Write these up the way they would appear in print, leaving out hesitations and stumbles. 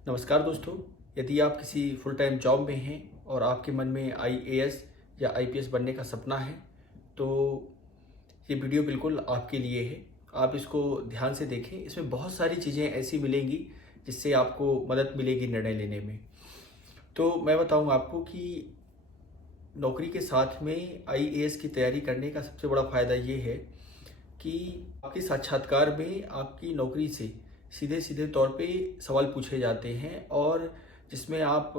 नमस्कार दोस्तों। यदि आप किसी फुल टाइम जॉब में हैं और आपके मन में आईएएस या आईपीएस बनने का सपना है, तो ये वीडियो बिल्कुल आपके लिए है। आप इसको ध्यान से देखें। इसमें बहुत सारी चीज़ें ऐसी मिलेंगी जिससे आपको मदद मिलेगी निर्णय लेने में। तो मैं बताऊं आपको कि नौकरी के साथ में आईएएस की तैयारी करने का सबसे बड़ा फ़ायदा ये है कि आपके साक्षात्कार में आपकी नौकरी से सीधे सीधे तौर पे सवाल पूछे जाते हैं, और जिसमें आप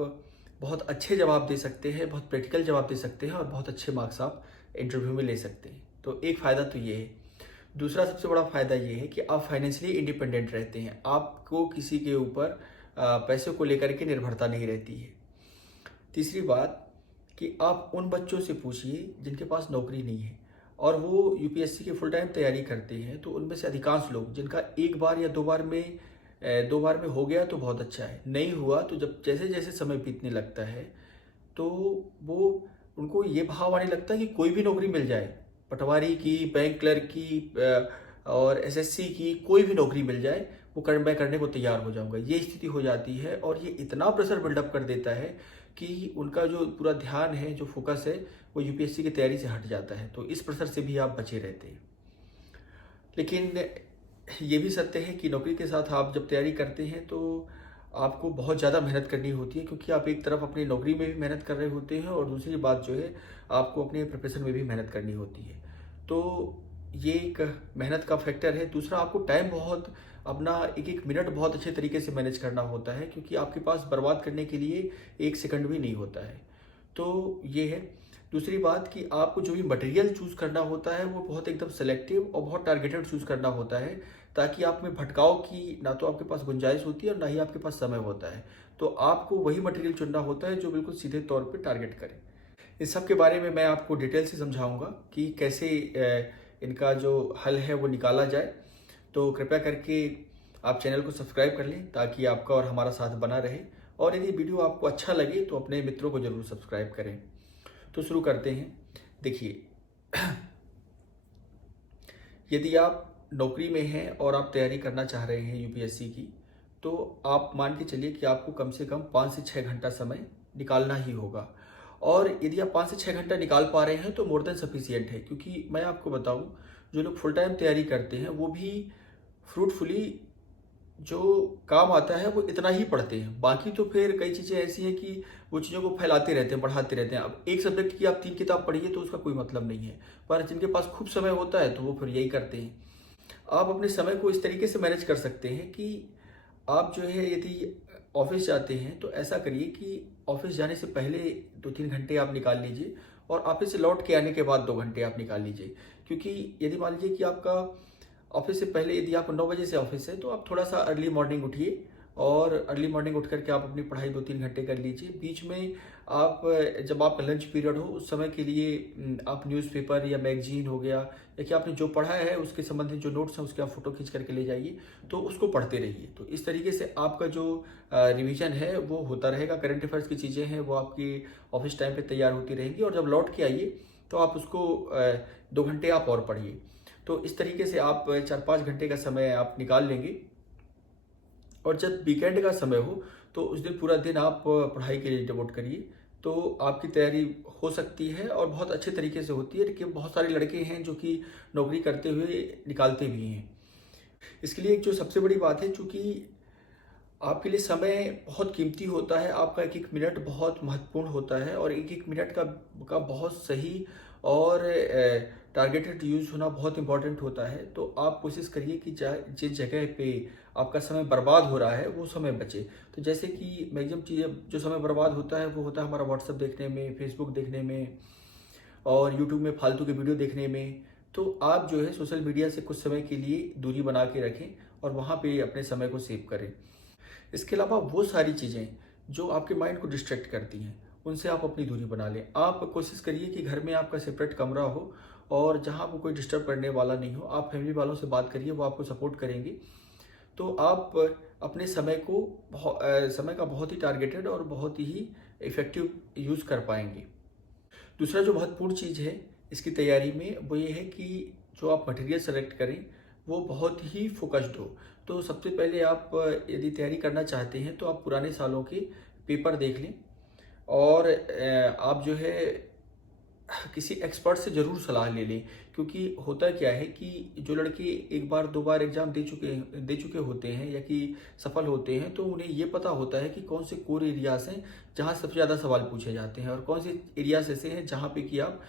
बहुत अच्छे जवाब दे सकते हैं, बहुत प्रैक्टिकल जवाब दे सकते हैं और बहुत अच्छे मार्क्स आप इंटरव्यू में ले सकते हैं। तो एक फ़ायदा तो ये है। दूसरा सबसे बड़ा फ़ायदा ये है कि आप फाइनेंशियली इंडिपेंडेंट रहते हैं। आपको किसी के ऊपर पैसे को लेकर के निर्भरता नहीं रहती है। तीसरी बात कि आप उन बच्चों से पूछिए जिनके पास नौकरी नहीं है और वो यूपीएससी की फुल टाइम तैयारी करते हैं, तो उनमें से अधिकांश लोग जिनका एक बार या दो बार में हो गया तो बहुत अच्छा है, नहीं हुआ तो जब जैसे जैसे समय बीतने लगता है तो वो उनको ये भाव आने लगता है कि कोई भी नौकरी मिल जाए, पटवारी की, बैंक क्लर्क की और एसएससी की, कोई भी नौकरी मिल जाए वो मैं करने को तैयार हो जाऊंगा, ये स्थिति हो जाती है। और ये इतना प्रेशर बिल्डअप कर देता है कि उनका जो पूरा ध्यान है, जो फोकस है, वो यूपीएससी की तैयारी से हट जाता है। तो इस प्रेशर से भी आप बचे रहते हैं। लेकिन ये भी सत्य है कि नौकरी के साथ आप जब तैयारी करते हैं तो आपको बहुत ज़्यादा मेहनत करनी होती है, क्योंकि आप एक तरफ अपनी नौकरी में भी मेहनत कर रहे होते हैं और दूसरी बात जो है, आपको अपने प्रिपरेशन में भी मेहनत करनी होती है। तो ये एक मेहनत का फैक्टर है। दूसरा, आपको टाइम बहुत अपना एक एक मिनट बहुत अच्छे तरीके से मैनेज करना होता है, क्योंकि आपके पास बर्बाद करने के लिए एक सेकंड भी नहीं होता है। तो ये है। दूसरी बात कि आपको जो भी मटेरियल चूज़ करना होता है वो बहुत एकदम सेलेक्टिव और बहुत टारगेटेड चूज़ करना होता है, ताकि आप में भटकाव की ना तो आपके पास गुंजाइश होती है और ना ही आपके पास समय होता है। तो आपको वही मटेरियल चुनना होता है जो बिल्कुल सीधे तौर पे टारगेट करे। इस सब के बारे में मैं आपको डिटेल से समझाऊंगा कि कैसे इनका जो हल है वो निकाला जाए। तो कृपया करके आप चैनल को सब्सक्राइब कर लें ताकि आपका और हमारा साथ बना रहे। और यदि वीडियो आपको अच्छा लगे तो अपने मित्रों को जरूर सब्सक्राइब करें। तो शुरू करते हैं। देखिए, यदि आप नौकरी में हैं और आप तैयारी करना चाह रहे हैं यूपीएससी की, तो आप मान के चलिए कि आपको कम से कम 5 से 6 घंटा समय निकालना ही होगा। और यदि आप 5 से 6 घंटा निकाल पा रहे हैं तो मोर देन सफिशियंट है, क्योंकि मैं आपको बताऊं, जो लोग फुल टाइम तैयारी करते हैं वो भी फ्रूटफुली जो काम आता है वो इतना ही पढ़ते हैं। बाकी तो फिर कई चीज़ें ऐसी हैं कि वो चीज़ों को फैलाते रहते हैं, बढ़ाते रहते हैं। अब एक सब्जेक्ट की आप 3 किताब पढ़िए तो उसका कोई मतलब नहीं है, पर जिनके पास खूब समय होता है तो वो फिर यही करते हैं। आप अपने समय को इस तरीके से मैनेज कर सकते हैं कि आप जो है, यदि ऑफिस जाते हैं तो ऐसा करिए कि ऑफिस जाने से पहले 2-3 घंटे आप निकाल लीजिए और ऑफिस से लौट के आने के बाद 2 घंटे आप निकाल लीजिए। क्योंकि यदि मान लीजिए कि आपका ऑफिस से पहले, यदि आप 9 बजे से ऑफिस है, तो आप थोड़ा सा अर्ली मॉर्निंग उठिए और अर्ली मॉर्निंग उठ करके आप अपनी पढ़ाई 2-3 घंटे कर लीजिए। बीच में आप, जब आपका लंच पीरियड हो उस समय के लिए आप न्यूज़पेपर या मैगजीन हो गया, या कि आपने जो पढ़ा है उसके संबंधित जो नोट्स हैं उसके आप फोटो खींच करके ले जाइए, तो उसको पढ़ते रहिए। तो इस तरीके से आपका जो रिवीजन है वो होता रहेगा। करंट अफेयर्स की चीज़ें हैं वो आपकी ऑफिस टाइम पे तैयार होती रहेंगी, और जब लौट के आइए तो आप उसको 2 घंटे आप और पढ़िए। तो इस तरीके से आप 4-5 घंटे का समय आप निकाल लेंगे। और जब वीकेंड का समय हो तो उस दिन पूरा दिन आप पढ़ाई के लिए डिवोट करिए, तो आपकी तैयारी हो सकती है और बहुत अच्छे तरीके से होती है। लेकिन बहुत सारे लड़के हैं जो कि नौकरी करते हुए निकालते भी हैं। इसके लिए एक जो सबसे बड़ी बात है, चूँकि आपके लिए समय बहुत कीमती होता है, आपका एक एक मिनट बहुत महत्वपूर्ण होता है, और एक एक मिनट का बहुत सही और टारगेटेड यूज़ होना बहुत इंपॉर्टेंट होता है। तो आप कोशिश करिए कि जिस जगह पे आपका समय बर्बाद हो रहा है वो समय बचे। तो जैसे कि मैक्सिमम चीज़ें जो समय बर्बाद होता है वो होता है हमारा व्हाट्सएप देखने में, फेसबुक देखने में और यूट्यूब में फालतू के वीडियो देखने में। तो आप जो है सोशल मीडिया से कुछ समय के लिए दूरी बना के रखें और वहाँ पे अपने समय को सेव करें। इसके अलावा वो सारी चीज़ें जो आपके माइंड को डिस्ट्रैक्ट करती हैं, उनसे आप अपनी दूरी बना लें। आप कोशिश करिए कि घर में आपका सेपरेट कमरा हो और जहाँ आपको कोई डिस्टर्ब करने वाला नहीं हो। आप फैमिली वालों से बात करिए, वो आपको सपोर्ट करेंगे। तो आप अपने समय का बहुत ही टारगेटेड और बहुत ही इफ़ेक्टिव यूज़ कर पाएंगे। दूसरा जो महत्वपूर्ण चीज़ है इसकी तैयारी में वो ये है कि जो आप मटेरियल सेलेक्ट करें वो बहुत ही फोकस्ड हो। तो सबसे पहले आप यदि तैयारी करना चाहते हैं तो आप पुराने सालों के पेपर देख लें और आप जो है किसी एक्सपर्ट से ज़रूर सलाह ले लें, क्योंकि होता क्या है कि जो लड़के एक बार दो बार एग्ज़ाम दे चुके होते हैं या कि सफल होते हैं, तो उन्हें ये पता होता है कि कौन से कोर एरियाज़ हैं जहाँ सबसे ज़्यादा सवाल पूछे जाते हैं और कौन से एरियाज़ ऐसे हैं जहाँ पे कि आप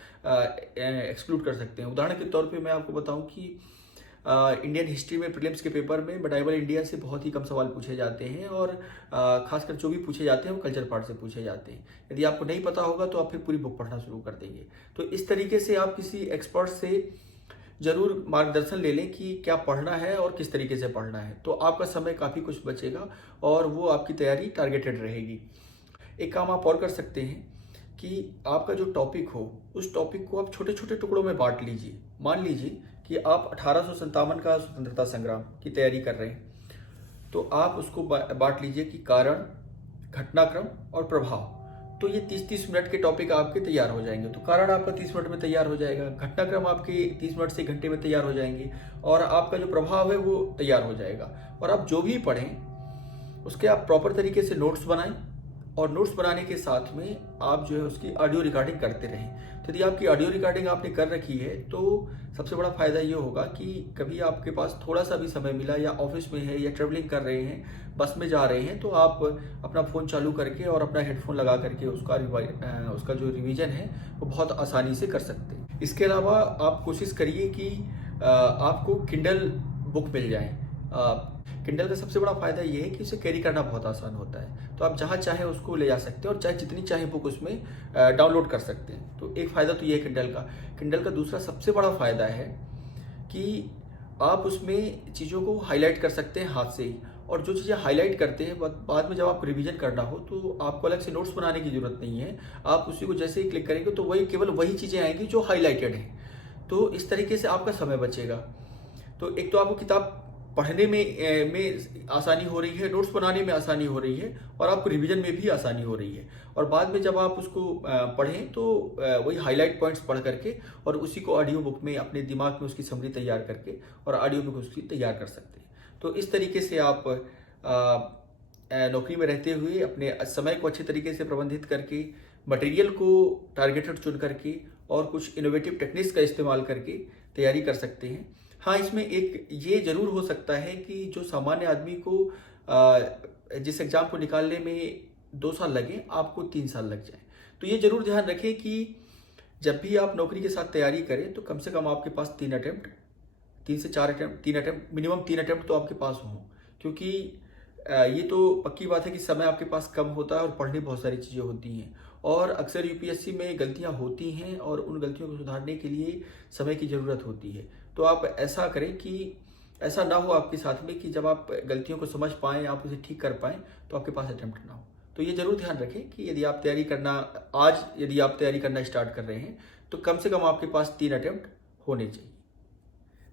एक्सक्लूड कर सकते हैं। उदाहरण के तौर पे मैं आपको बताऊं कि इंडियन हिस्ट्री में प्रीलिम्स के पेपर में मेडाइवल इंडिया से बहुत ही कम सवाल पूछे जाते हैं और खासकर जो भी पूछे जाते हैं वो कल्चर पार्ट से पूछे जाते हैं। यदि आपको नहीं पता होगा तो आप फिर पूरी बुक पढ़ना शुरू कर देंगे। तो इस तरीके से आप किसी एक्सपर्ट से ज़रूर मार्गदर्शन ले लें कि क्या पढ़ना है और किस तरीके से पढ़ना है, तो आपका समय काफ़ी कुछ बचेगा और वो आपकी तैयारी टारगेटेड रहेगी। एक काम आप और कर सकते हैं कि आपका जो टॉपिक हो उस टॉपिक को आप छोटे छोटे टुकड़ों में बांट लीजिए। मान लीजिए कि आप 1857 का स्वतंत्रता संग्राम की तैयारी कर रहे हैं, तो आप उसको बांट लीजिए कि कारण, घटनाक्रम और प्रभाव। तो ये 30-30 मिनट के टॉपिक आपके तैयार हो जाएंगे। तो कारण आपका 30 मिनट में तैयार हो जाएगा, घटनाक्रम आपके 30 मिनट से घंटे में तैयार हो जाएंगे और आपका जो प्रभाव है वो तैयार हो जाएगा। और आप जो भी पढ़ें उसके आप प्रॉपर तरीके से नोट्स बनाएं और नोट्स बनाने के साथ में आप जो है उसकी ऑडियो रिकॉर्डिंग करते रहें। तो यदि आपकी ऑडियो रिकॉर्डिंग आपने कर रखी है तो सबसे बड़ा फ़ायदा ये होगा कि कभी आपके पास थोड़ा सा भी समय मिला या ऑफिस में है या ट्रेवलिंग कर रहे हैं, बस में जा रहे हैं, तो आप अपना फ़ोन चालू करके और अपना हेडफोन लगा करके उसका जो रिवीजन है वो बहुत आसानी से कर सकते हैं। इसके अलावा आप कोशिश करिए कि आपको किंडल बुक मिल जाए। किंडल का सबसे बड़ा फ़ायदा ये है कि उसे कैरी करना बहुत आसान होता है, तो आप जहाँ चाहें उसको ले जा सकते हैं और चाहे जितनी चाहे बुक उसमें डाउनलोड कर सकते हैं। तो एक फ़ायदा तो ये है किंडल का। किंडल का दूसरा सबसे बड़ा फ़ायदा है कि आप उसमें चीज़ों को हाईलाइट कर सकते हैं हाथ से ही, और जो चीज़ें हाईलाइट करते हैं बाद में जब आप रिवीजन करना हो तो आपको अलग से नोट्स बनाने की ज़रूरत नहीं है। आप उसी को जैसे ही क्लिक करेंगे तो केवल वही चीज़ें आएंगी जो हाईलाइटेड हैं। तो इस तरीके से आपका समय बचेगा। तो एक तो आपको किताब पढ़ने में आसानी हो रही है, नोट्स बनाने में आसानी हो रही है और आपको रिवीजन में भी आसानी हो रही है। और बाद में जब आप उसको पढ़ें तो वही हाईलाइट पॉइंट्स पढ़ करके और उसी को ऑडियो बुक में अपने दिमाग में उसकी समरी तैयार करके और ऑडियो बुक उसकी तैयार कर सकते हैं। तो इस तरीके से आप नौकरी में रहते हुए अपने समय को अच्छे तरीके से प्रबंधित करके, मटेरियल को टारगेटेड चुन करके और कुछ इनोवेटिव टेक्निक्स का इस्तेमाल करके तैयारी कर सकते हैं। हाँ, इसमें एक ये ज़रूर हो सकता है कि जो सामान्य आदमी को जिस एग्ज़ाम को निकालने में 2 साल लगे, आपको 3 साल लग जाए। तो ये ज़रूर ध्यान रखें कि जब भी आप नौकरी के साथ तैयारी करें तो कम से कम आपके पास 3 से 4 अटेम्प्ट, 3 अटेम्प्ट, मिनिमम 3 अटेम्प्ट तो आपके पास हों, क्योंकि ये तो पक्की बात है कि समय आपके पास कम होता है और पढ़ने बहुत सारी चीज़ें होती हैं और अक्सर यूपीएससी में गलतियां होती हैं और उन गलतियों को सुधारने के लिए समय की ज़रूरत होती है। तो आप ऐसा करें कि ऐसा ना हो आपके साथ में कि जब आप गलतियों को समझ पाएँ, आप उसे ठीक कर पाएँ, तो आपके पास अटेम्प्ट ना हो। तो ये ज़रूर ध्यान रखें कि यदि आप तैयारी करना स्टार्ट कर रहे हैं तो कम से कम आपके पास 3 अटेम्प्ट होने चाहिए।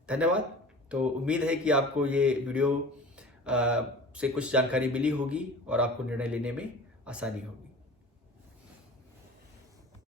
धन्यवाद। तो उम्मीद है कि आपको ये वीडियो से कुछ जानकारी मिली होगी और आपको निर्णय लेने में आसानी होगी।